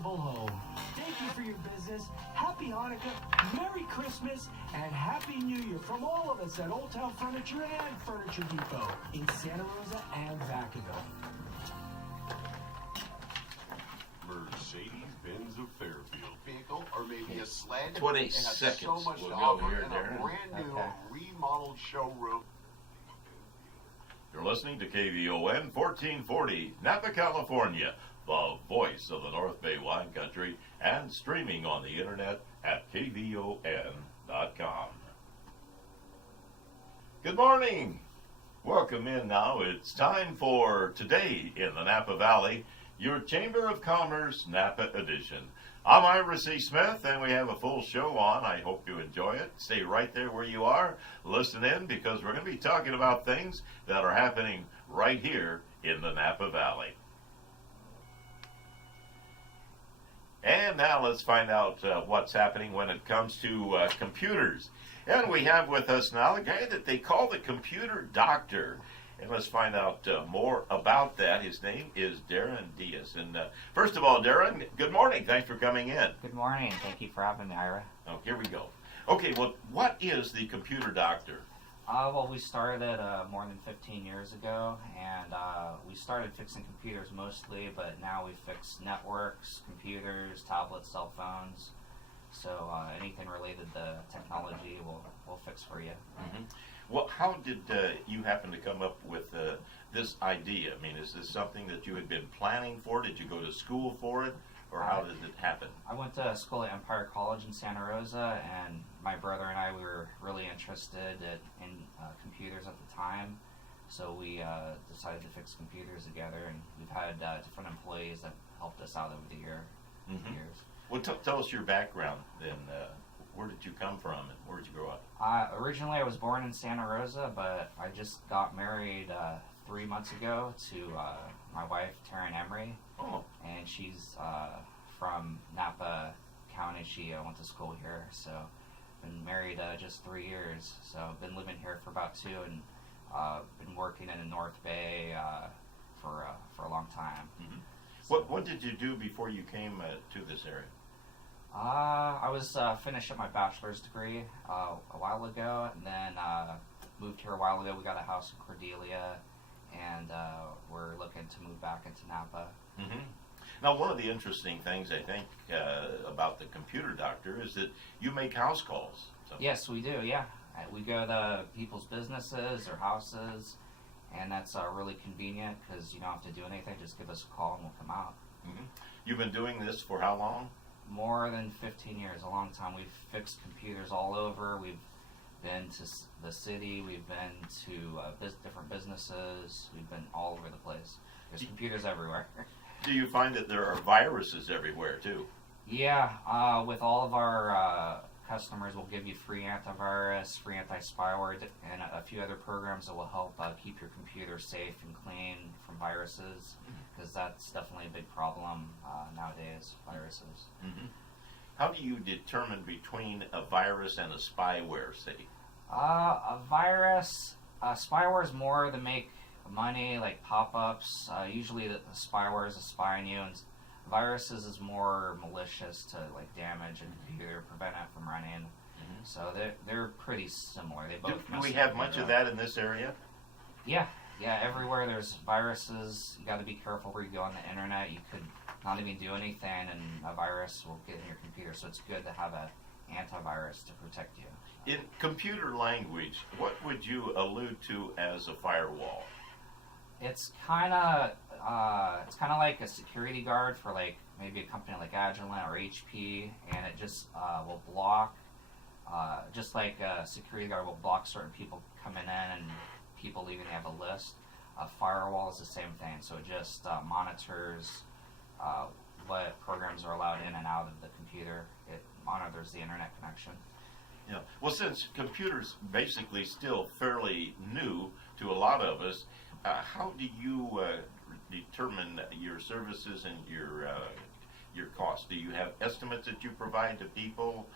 comfortable home. Thank you for your business. Happy Hanukkah, Merry Christmas, and Happy New Year from all of us at Old Town Furniture and Furniture Depot in Santa Rosa and Vacaville. Mercedes-Benz of Fairfield vehicle, or maybe a sled. 20 It has seconds. so much We'll to go offer here, in Darren. a brand new, Okay. remodeled showroom. You're listening to KVON 1440, Napa, California, the voice of the North Bay wine country, and streaming on the internet at kvon.com. Good morning. Welcome in now. It's time for Today in the Napa Valley, your Chamber of Commerce Napa edition. I'm Ira C. Smith, and we have a full show on. I hope you enjoy it. Stay right there where you are. Listen in, because we're going to be talking about things that are happening right here in the Napa Valley. And now let's find out what's happening when it comes to computers. And we have with us now the guy that they call the computer doctor. And let's find out more about that. His name is Darren Diaz. And first of all, Darren, good morning. Thanks for coming in. Good morning. Thank you for having me, Ira. Oh, here we go. Okay, well, what is the computer doctor? Well, we started more than 15 years ago, and we started fixing computers mostly, but now we fix networks, computers, tablets, cell phones. So anything related to technology, we'll fix for you. Mm-hmm. Well, how did you happen to come up with this idea? I mean, is this something that you had been planning for? Did you go to school for it, or how did it happen? I went to school at Empire College in Santa Rosa, and my brother and I, we were really interested in computers at the time. So we decided to fix computers together, and we've had different employees that helped us out over the years. Well, tell us your background then. Where did you come from, and where did you grow up? Originally, I was born in Santa Rosa, but I just got married 3 months ago to my wife, Taryn Emery. Oh. And she's from Napa County. She went to school here, so been married just 3 years. So I've been living here for about 2, and been working in the North Bay for a long time. Mm-hmm. What did you do before you came to this area? I was finished up my bachelor's degree a while ago, and then moved here a while ago. We got a house in Cordelia, and we're looking to move back into Napa. Mm-hmm. Now, one of the interesting things I think about the computer doctor is that you make house calls. So. Yes, we do, yeah. We go to people's businesses or houses, and that's really convenient because you don't have to do anything. Just give us a call and we'll come out. Mm-hmm. You've been doing this for how long? More than 15 years, a long time. We've fixed computers all over. We've been to the city. We've been to different businesses. We've been all over the place. There's computers everywhere. Do you find that there are viruses everywhere, too? Yeah, with all of our customers, we'll give you free antivirus, free anti-spyware, and a few other programs that will help keep your computer safe and clean from viruses, because that's definitely a big problem nowadays, viruses. Mm-hmm. How do you determine between a virus and a spyware, say? A virus, spyware is more to make money, like pop-ups. Usually the spyware is a spy on you, and viruses is more malicious to like damage a computer, prevent it from running. Mm-hmm. So they're pretty similar. They both. Do we have much of that in this area? Yeah, everywhere there's viruses. You got to be careful where you go on the internet. You could not even do anything, and a virus will get in your computer. So it's good to have an antivirus to protect you. In computer language, what would you allude to as a firewall? It's kind of like a security guard for like maybe a company like Agilent or HP, and it just will block, just like a security guard will block certain people coming in and people leaving. They have a list. A firewall is the same thing, so it just monitors what programs are allowed in and out of the computer. It monitors the internet connection. Yeah. Well, since computers basically still fairly new to a lot of us, how do you determine your services and your costs? Do you have estimates that you provide to people?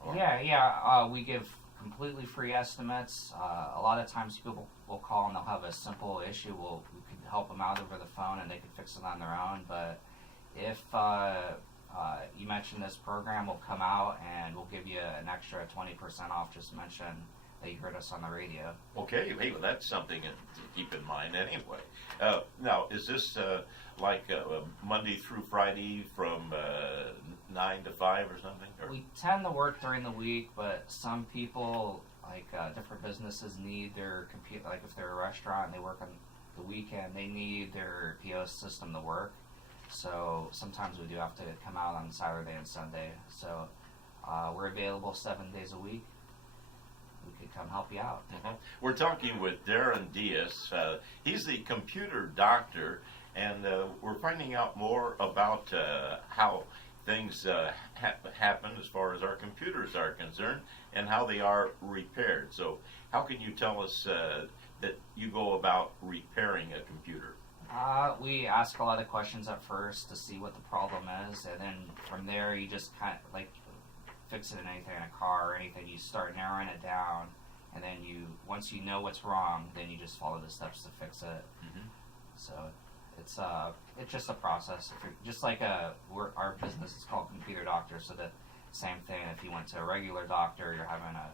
Or? Yeah. We give completely free estimates. A lot of times people will call and they'll have a simple issue. We can help them out over the phone and they can fix it on their own. But if you mention this program, we'll come out and we'll give you an extra 20% off. Just mention that you heard us on the radio. Okay, hey, well, that's something to keep in mind anyway. Now, is this like Monday through Friday from 9 to 5 or something? Or? We tend to work during the week, but some people, like different businesses, need their computer. Like if they're a restaurant and they work on the weekend, they need their POS system to work. So sometimes we do have to come out on Saturday and Sunday. So we're available 7 days a week. We could come help you out. Mhm. We're talking with Darren Diaz. He's the computer doctor, and we're finding out more about how things happen as far as our computers are concerned and how they are repaired. So how can you tell us that you go about repairing a computer? We ask a lot of questions at first to see what the problem is, and then from there you just kind of like fix it in anything in a car or anything. You start narrowing it down, and then once you know what's wrong, then you just follow the steps to fix it. Mm-hmm. So it's just a process. If you're, just like our business is called Computer Doctor, so the same thing. If you went to a regular doctor, you're having a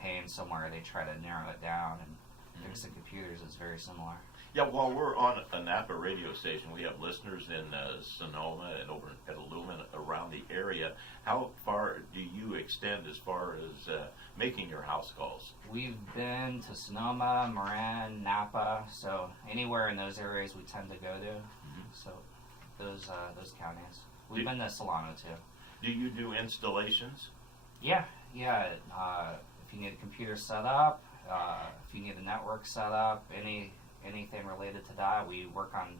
pain somewhere, they try to narrow it down, and fixing computers is very similar. Yeah, while we're on a Napa radio station, we have listeners in Sonoma and over in Petaluma and around the area. How far do you extend as far as making your house calls? We've been to Sonoma, Marin, Napa, so anywhere in those areas we tend to go to. Mm-hmm. So those counties. We've been to Solano too. Do you do installations? Yeah. If you need a computer set up, if you need a network set up, anything related to that, we work on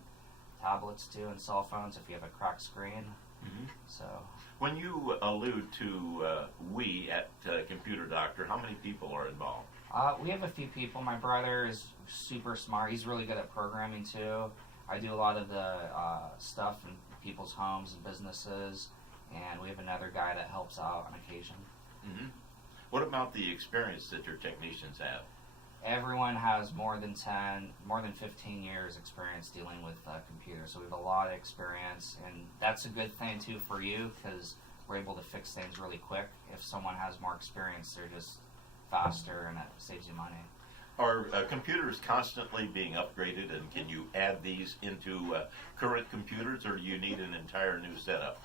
tablets too and cell phones if you have a cracked screen. Mm-hmm. So When you allude to we at Computer Doctor, how many people are involved? we have a few people. My brother is super smart. He's really good at programming too. I do a lot of the stuff in people's homes and businesses, and we have another guy that helps out on occasion. Mm-hmm. What about the experience that your technicians have? Everyone has more than 15 years experience dealing with computers, so we have a lot of experience, and that's a good thing too for you because we're able to fix things really quick. If someone has more experience, they're just faster, and it saves you money. Are computers constantly being upgraded, and can you add these into current computers, or do you need an entire new setup?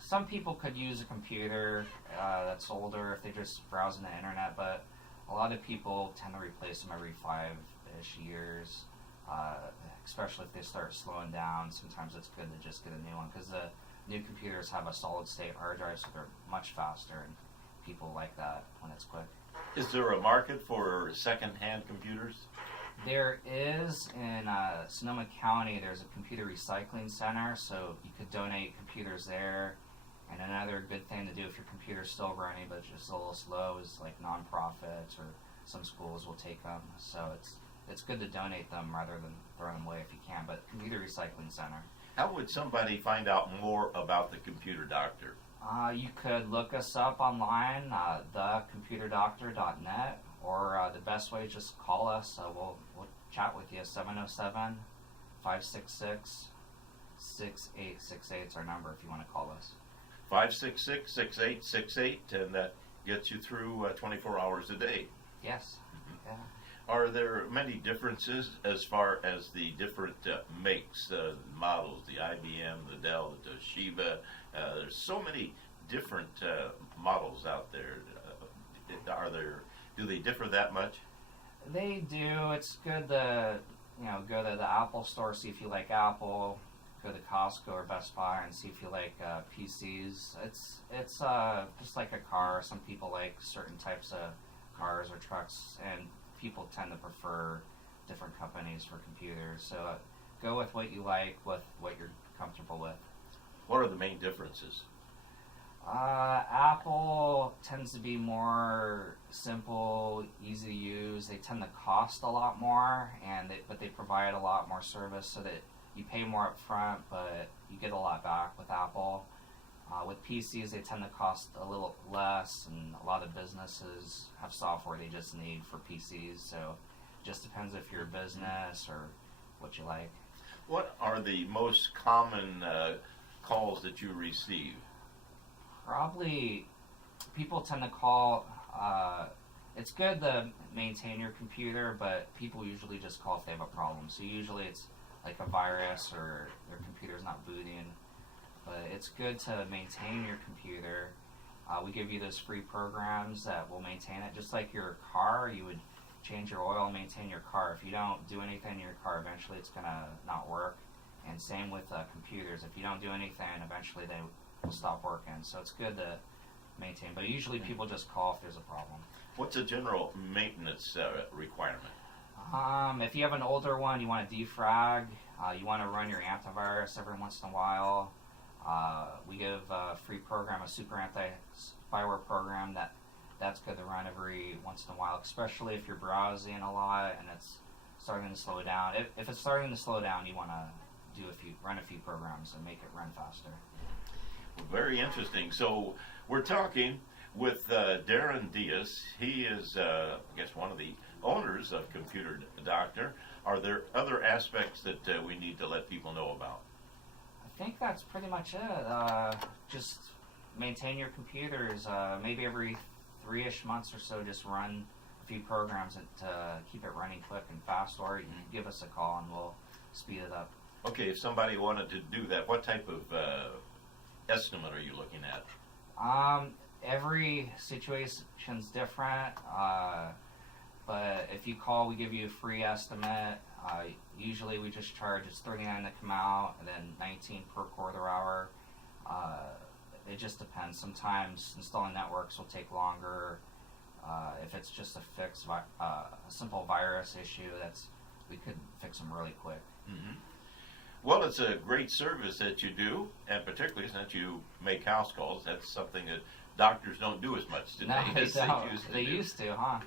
Some people could use a computer that's older if they're just browsing the internet, but a lot of people tend to replace them every 5-ish years, especially if they start slowing down. Sometimes it's good to just get a new one because the new computers have a solid-state hard drive, so they're much faster, and people like that when it's quick. Is there a market for second-hand computers? There is in Sonoma County. There's a computer recycling center, so you could donate computers there. And another good thing to do if your computer's still running but just a little slow is like nonprofits or some schools will take them. So it's good to donate them rather than throw them away if you can. But computer recycling center. How would somebody find out more about the Computer Doctor? You could look us up online, thecomputerdoctor.net, or the best way is just call us. We'll chat with you. 707-566-6868 is our number if you want to call us. 566-6868, and that gets you through 24 hours a day. Yes. Yeah. Are there many differences as far as the different makes, models, the IBM, the Dell, the Toshiba? There's so many different models out there. Do they differ that much? They do. It's good to go to the Apple store, see if you like Apple. Go to Costco or Best Buy and see if you like PCs. It's just like a car. Some people like certain types of cars or trucks, and people tend to prefer different companies for computers. So go with what you like, with what you're comfortable with. What are the main differences? Apple tends to be more simple, easy to use. They tend to cost a lot more, but they provide a lot more service so that you pay more up front, but you get a lot back with Apple. With PCs, they tend to cost a little less, and a lot of businesses have software they just need for PCs, so it just depends if you're a business or what you like. What are the most common calls that you receive? Probably people tend to call. It's good to maintain your computer, but people usually just call if they have a problem. So usually it's like a virus or their computer's not booting. But it's good to maintain your computer. We give you those free programs that will maintain it. Just like your car, you would change your oil and maintain your car. If you don't do anything in your car, eventually it's going to not work. And same with computers. If you don't do anything, eventually they will stop working. So it's good to maintain. But usually people just call if there's a problem. What's a general maintenance requirement? If you have an older one, you want to defrag. You want to run your antivirus every once in a while. We give a free program, a super anti-spyware program that's good to run every once in a while, especially if you're browsing a lot and it's starting to slow down. If it's starting to slow down, you want to run a few programs and make it run faster. Well, very interesting. So we're talking with Darren Diaz. He is, I guess, one of the owners of Computer Doctor. Are there other aspects that we need to let people know about? I think that's pretty much it. Just maintain your computers. Maybe every 3-ish months or so, just run a few programs to keep it running quick and fast, or you can give us a call and we'll speed it up. Okay, if somebody wanted to do that, what type of estimate are you looking at? Every situation's different, but if you call, we give you a free estimate. Usually we just charge, it's $39 to come out, and then $19 per quarter hour. It just depends. Sometimes installing networks will take longer. If it's just a simple virus issue, we could fix them really quick. Mm-hmm. Well, it's a great service that you do, and particularly since you make house calls, that's something that doctors don't do as much today No, as they used to, huh?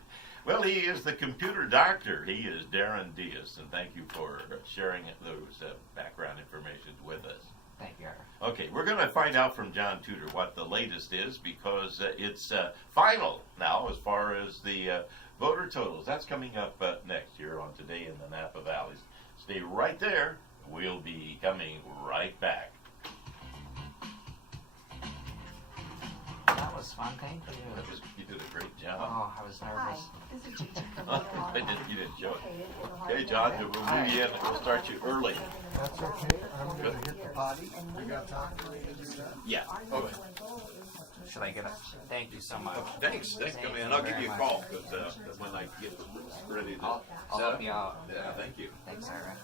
Well, he is the Computer Doctor. He is Darren Diaz, and thank you for sharing those background information with us. Thank you, Ira. Okay, we're going to find out from John Tudor what the latest is, because it's final now as far as the voter totals. That's coming up next year on Today in the Napa Valleys. Stay right there. We'll be coming right back. That was fun, thank you. You did a great job. Oh, I was nervous. Hi, this is Gigi from You didn't show it. located in Ohio. Okay, John, we'll move you in. We'll start you early. That's okay. I'm going to hit the potty. You got time for me to do that? Yeah. Our Okay. number one goal is Should I get it? Thank you so much. Thanks, man. I'll give you a call because when I get ready to I'll help you out. yeah, thank you. Thanks, Ira.